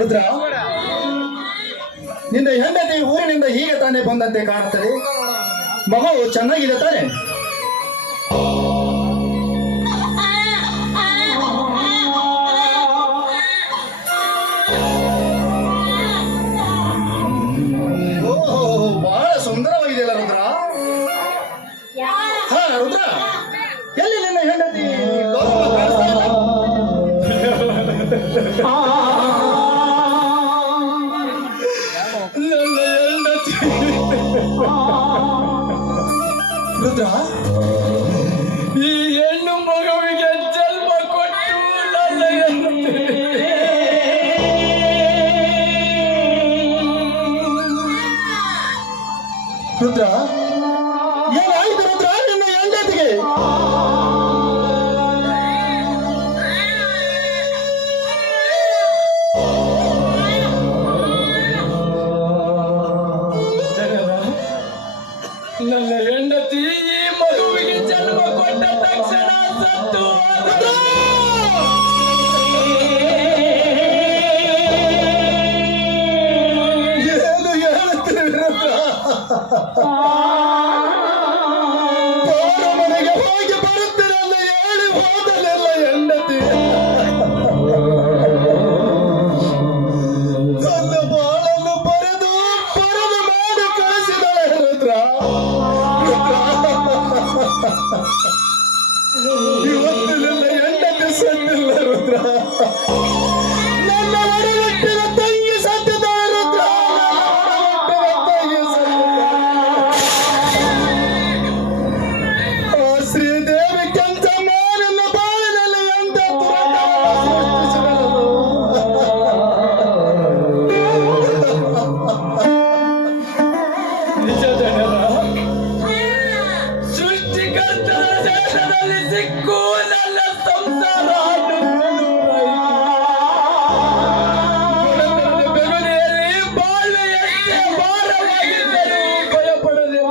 ರುದ್ರ, ನಿನ್ನ ಹೆಂಡತಿ ಊರಿನಿಂದ ಹೀಗೆ ತಾನೇ ಬಂದಂತೆ ಕಾಣುತ್ತದೆ. ಮಗು ಚೆನ್ನಾಗಿದೆ ತಾನೆ? ಬಹಳ ಸುಂದರವಾಗಿದೆಯಲ್ಲ ರುದ್ರ. ಹಾ ರುದ್ರ, ಎಲ್ಲಿ ನಿನ್ನ ಹೆಂಡತಿ ಕಾಣಿಸ್ತಾ ಇಲ್ಲ? ರುದ್ರ, ಈ ಹೆಣ್ಣು ಮಗುವಿಗೆ ಜನ್ಮ ಕೊಟ್ಟು ನನ್ನ ರುದ್ರ, ಏನಾಯ್ತು ರುದ್ರ ನಿನ್ನ ಹೆಂಡತಿಗೆ? ನನ್ನ ಹೆಂಡತಿ ಈ ಮಗುವಿಗೆ ಜನ್ಮ ಕೊಟ್ಟ ತಕ್ಷಣ ಸತ್ತು ಹೋದಳು. ಏನು ಹೇಳುತ್ತೀರಿ ರುದ್ರ? ತವರ ಮನೆಗೆ ಹೋಗಿ ಬರುತ್ತೀರಲ್ಲ ಹೇಳಿ ಹೋದಲೆಲ್ಲ ಹೆಂಡತಿ ನನ್ನ ಬಾಳನ್ನು ಬರೆದು ಮಾಡಿ ಕಳಿಸಿದಳೆ ರುದ್ರ. ಇವತ್ತು ನನ್ನ ಹೆಂಡತಿ ಸತ್ತಿಲ್ಲ ರುದ್ರ. ನನ್ನ ಒಡಹುಟ್ಟಿದ ತಂಗಿ ಸತ್ತಿದ್ದಾಳೆ ರುದ್ರ. ಶ್ರೀದೇವಿ ಕೆಂಚಮ್ಮ ನನ್ನ ಬಾಳಿನಲ್ಲಿ ಎಂತ ಸೃಷ್ಟಿಕರ್ತರ ದೇಶದಲ್ಲಿ ಸಿಕ್ಕು ನನ್ನ ಸಂಸಾರ ಬೆಗುಲಿಯಲ್ಲಿ ಬಾಳ್ವೆ ಎಷ್ಟೇ ಭಾರವಾಗಿದ್ದರೂ ಭಯಪಡದೆ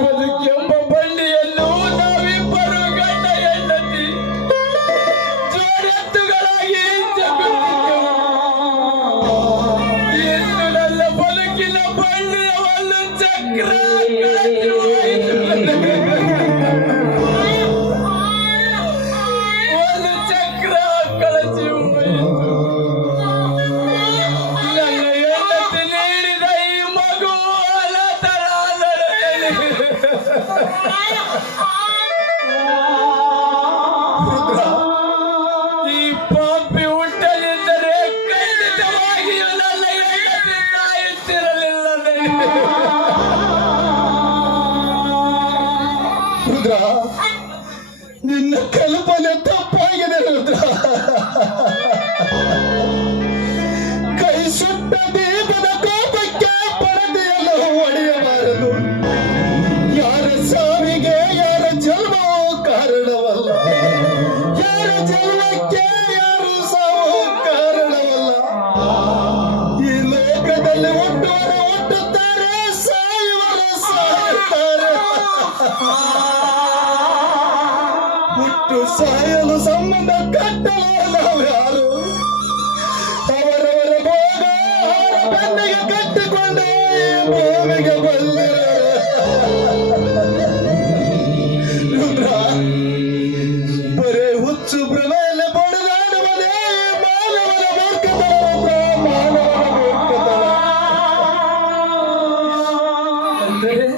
ಬದುಕೆಂಬ ಬಂಡಿಯಲ್ಲೂ ನಾವಿಬ್ಬರು ಗಂಡ ಹೆಂಡತಿ ಜೋಡೆತ್ತುಗಳಾಗಿ ಜಗುತ್ತಿದ್ದೆವು. ಇನ್ನು ನನ್ನ ಬದುಕಿನ ಬಂಡಿಯ ಒಂದು ಚಕ್ರ ಕಳೆದು ಹೋಯಿತು. ಒಂದು ಚಕ್ರ ಕಳಚಿ ಹೋಯಿತು. ನನ್ನ ಹೆಂಡತಿ ನೀಡಿದ ಈ ಮಗು ಅನಾಥರಾದರೆ ಈ ಪಾಪಿ ಹುಟ್ಟದಿದ್ದರೆ ಖಂಡಿತವಾಗಿಯೂ ನನ್ನ ಹೆಂಡತಿ ಸಾಯುತ್ತಿರಲಿಲ್ಲ. ರುದ್ರ, ನಿನ್ನ ಕಲ್ಪನೆ ತಪ್ಪಾಗಿದೆ ರುದ್ರ. ಕೈ ಸುಟ್ಟ ದೀಪದ ಕೋಪಕ್ಕೆ ಪರದೆಯನ್ನು ಒಡೆಯಬಾರದು. ಯಾರ ಸಾವಿಗೆ ಯಾರ ಜನ್ಮವೂ ಕಾರಣವಲ್ಲ. ಯಾರ ಜನ್ಮಕ್ಕೆ ಯಾರು ಸಾವು ಕಾರಣವಲ್ಲ. ಈ ಲೋಕದಲ್ಲಿ ಹುಟ್ಟುವವರು ಹುಟ್ಟುತ್ತಾರೆ, ಸಾಯುವರು ಸಾಯುತ್ತಾರೆ. ಹುಟ್ಟು ಸಾಯಲು ಸಂಬಂಧ ಕಟ್ಟಲು ನಾವ್ಯಾರು? ಅವರವರ ಭೋಗ ಅವರ ಬೆನ್ನಿಗೆ ಕಟ್ಟಿಕೊಂಡು ಈ ಭೂಮಿಗೆ ಬಂದಿರ. ರುದ್ರ, ಬರೇ ಹುಚ್ಚು ಭ್ರಮೆಯಲ್ಲಿ ಬಡಿದಾಡುವುದೇ ಮಾನವನ ಮೂರ್ಖತನ ರುದ್ರ, ಮಾನವನ ಮೂರ್ಖತನ. ಅಂದರೆ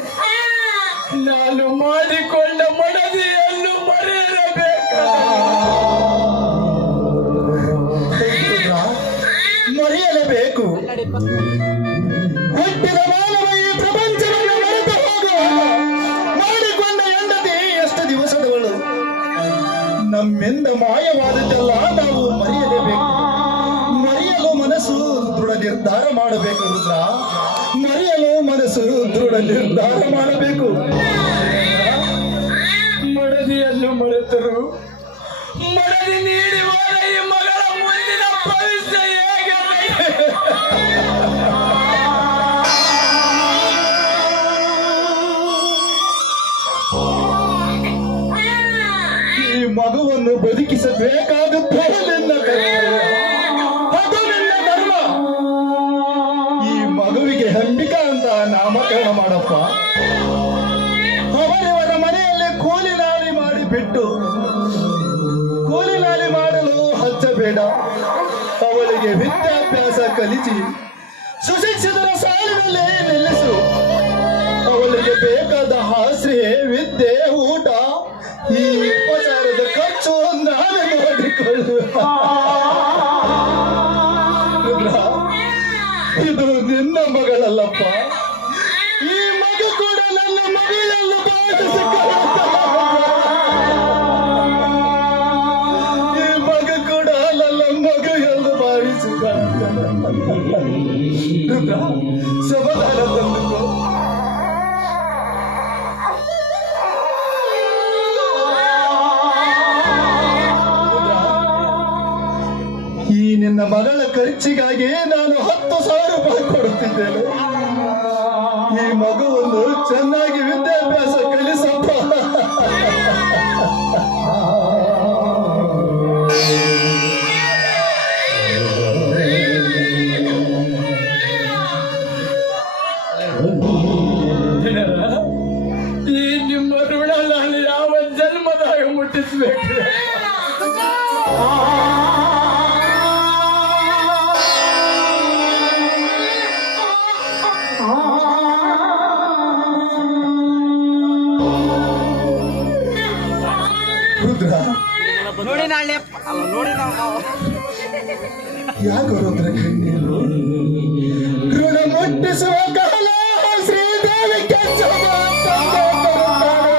ನಾನು ಮಾಡಿಕೊಂಡ ಮಡದಿಯನ್ನು ಮರೆಯಲೇಬೇಕು. ಮರೆಯಲೇಬೇಕು. ಹುಟ್ಟಿದ ಮಾನವ ಈ ಪ್ರಪಂಚವನ್ನು ಮರೆತು ಹೋಗುವಾಗ ಮಾಡಿಕೊಂಡ ಹೆಂಡತಿ ಎಷ್ಟು ದಿವಸದವಳು. ನಮ್ಮಿಂದ ಮಾಯವಾದದ್ದೆಲ್ಲ ನಾವು ಮರೆಯಲೇಬೇಕು. ಮರೆಯಲು ಮನಸ್ಸು ದೃಢ ನಿರ್ಧಾರ ಮಾಡಬೇಕು ರುದ್ರ. ಮರೆಯಲು ಮನಸ್ಸು ದೃಢ ನಿರ್ಧಾರ ಮಾಡಬೇಕು. ಮಡದಿಯನ್ನು ಮರೆತರು ಮಡದಿ ನೀಡಿ ಹೋದ ಈ ಮಗಳ ಮುಂದಿನ ಭವಿಷ್ಯ ಹೇಗೆ? ಈ ಮಗುವನ್ನು ಬದುಕಿಸಬೇಕಾಗುತ್ತದೆ ನಿನ್ನ ಕರ್ತವ್ಯ. ಕೂಲಿ ನಾಲಿ ಮಾಡಲು ಹಚ್ಚಬೇಡ. ಅವಳಿಗೆ ವಿದ್ಯಾಭ್ಯಾಸ ಕಲಿಸಿ ಸುಶಿಕ್ಷಿತರ ಸಾಲಿನಲ್ಲಿ ನಿಲ್ಲಿಸು. ಅವಳಿಗೆ ಬೇಕಾದ ಆಶ್ರಯ, ವಿದ್ಯೆ, ಊಟ, ಈ ಉಪಚಾರದ ಖರ್ಚು ನಾವೇ ಮಾಡಿಕೊಳ್ಳುವ. ಇದು ನಿನ್ನ ಮಗಳಲ್ಲಪ್ಪ. ಈ ಮಗು ಕೂಡ ನನ್ನ ಮಗಳು ಭಾವಿಸಿಕೊಳ್ಳುತ್ತ. ಈ ಮಗು ಕೂಡ ನನ್ನ ಮಗು ಎಂದು ಭಾವಿಸಿಕೊಳ್ಳುತ್ತ. ಸಮಾಧಾನ ತಂದುಕೋ. ಈ ನಿನ್ನ ಮಗಳ ಖರ್ಚಿಗಾಗಿ ನಾನು 10,000 ರೂಪಾಯಿ ಕೊಡುತ್ತಿದ್ದೇನೆ. ಈ ಮಗುವನ್ನು ಚೆನ್ನಾಗಿ ವಿದ್ಯಾಭ್ಯಾಸ ಕಲಿಸಪ್ಪ. ಈ ನಿಮ್ಮ ಋಣ ನಾನು ಯಾವ ಜನ್ಮದಾಗ ಮುಟ್ಟಿಸ್ಬೇಕು? ನೋಡಿ ನಾಳೆ ನೋಡಿ ನಾವು ಯಾಕೆ ರುದ್ರ ಕಣ್ಣೀರು? ಋಣ ಮುಟ್ಟಿಸುವ ಕಾಲ ಶ್ರೀದೇವಿ ಕೆಚ್ಚಮ್ಮ ತಂದೆ ಬರುತ್ತಾಳೆ.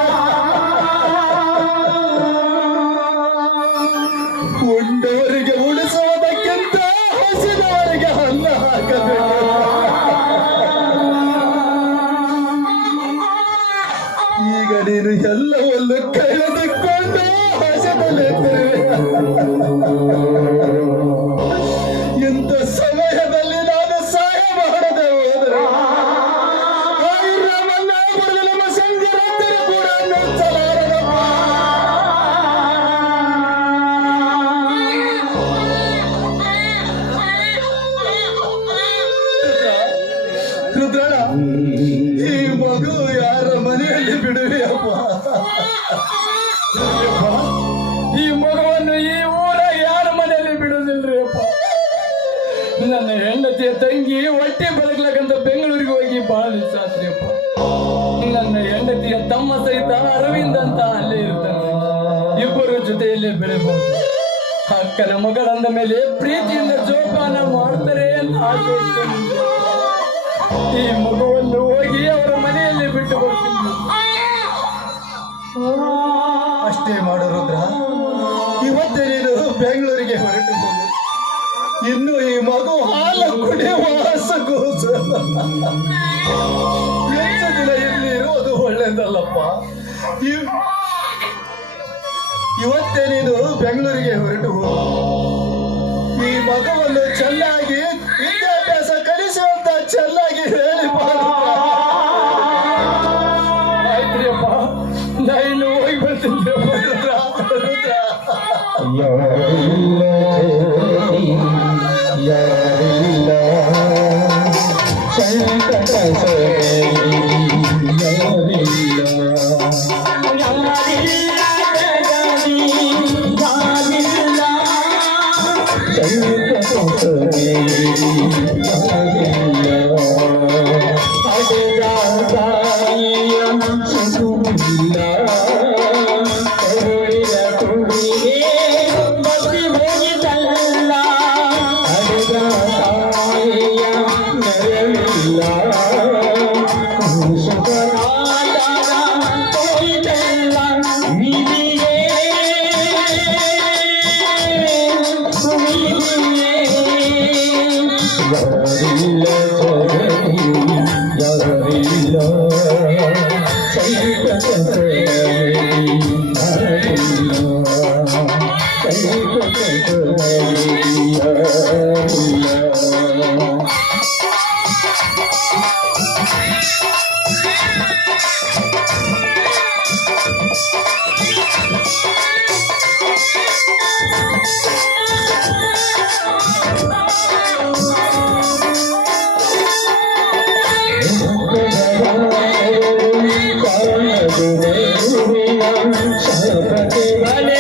ಉಂಡವರಿಗೆ ಉಳಿಸುವುದಕ್ಕಿಂತ ಹಸಿದವರಿಗೆ ಅನ್ನ ಹಾಕಬೇಕು. ಈಗ ನೀನು ಎಲ್ಲವನ್ನು ಕಳೆದುಕೊಂಡು ಹಸದಲ್ಲಿದ್ದೇವೆ. ಇಂಥ ಸಮಯದಲ್ಲಿ ನಾನು ಸಹಾಯ ಮಾಡದೆ ಹೋದರೆ ನಮ್ಮ ಸಂಘರಂತರು ಕೂಡ ಮೆಚ್ಚಲಾರದಪ್ಪ. ರುದ್ರಣ, ಈ ಮಗು ಯಾರ ಮನೆಯಲ್ಲಿ ಬಿಡುವಿಯಪ್ಪ? ಈ ಮಗುವನ್ನು ಈ ಊರಾಗ ಯಾರ ಮನೆಯಲ್ಲಿ ಬಿಡುದಿಲ್ರಿ ಅಪ್ಪ. ನನ್ನ ಹೆಂಡತಿಯ ತಂಗಿ ಹೊಟ್ಟೆ ಬರಗ್ಲಕ್ಕಂತ ಬೆಂಗಳೂರಿಗೆ ಹೋಗಿ ಬಹಳ ದಿವಸ ಆತ್ರಿ ಅಪ್ಪ. ನನ್ನ ಹೆಂಡತಿಯ ತಮ್ಮ ಸಹಿತ ಅರವಿಂದ್ ಅಂತ ಅಲ್ಲೇ ಇರ್ತಾನೆ. ಇಬ್ಬರು ಜೊತೆಯಲ್ಲೇ ಬೆಳೆಬಹುದು. ಅಕ್ಕನ ಮಗಳಂದ ಮೇಲೆ ಪ್ರೀತಿಯಿಂದ ಜೋಪಾನ ಮಾಡ್ತಾರೆ ಅಂತ ಆಸೆ ಇಟ್ಕೊಂಡಿದ್ದೆ. ಈ ಮಗುವನ್ನು ಹೋಗಿ ಅವರ ಮನೆಯಲ್ಲಿ ಬಿಟ್ಟು ಬರ್ತೀನಿ. ಅಷ್ಟೇ ಮಾಡು ರುದ್ರ. ಇವತ್ತೇ ನೀನು ಬೆಂಗಳೂರಿಗೆ ಹೊರಟು ಹೋಗು. ಇನ್ನು ಈ ಮಗು ಹಾಲು ಕುಡಿಯುವ ಹಸಗೂಸು. ಹೆಚ್ಚು ದಿನ ಇಲ್ಲಿ ಇರುವುದು ಒಳ್ಳೇದಲ್ಲಪ್ಪ. ಇವತ್ತೇ ನೀನು ಬೆಂಗಳೂರಿಗೆ ಹೊರಟು ಹೋಗು. ಈ ಮಗುವನ್ನು ಚೆನ್ನಾಗಿ ವಿದ್ಯಾಭ್ಯಾಸ ಕಲಿಸುವಂತ ಚೆನ್ನಾಗಿ ಹೇಳಿ ಆಯ್ತ್ರಿ ಅಪ್ಪ, ನಾ ಇನ್ನು ಹೋಗಿ ಬರ್ತೀನಿ ರುದ್ರ. ಭಲೆ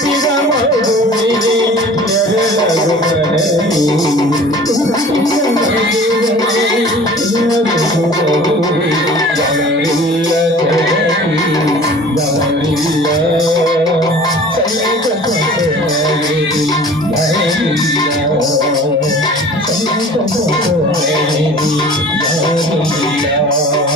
ಹುಟ್ಟಿದ ಮಗುವಿಗೆ ಎರಡರು ಮನೆಯು. ಯಾರಿಲ್ಲ ಯಾರಿಲ್ಲ ಯಾರಿಲ್ಲ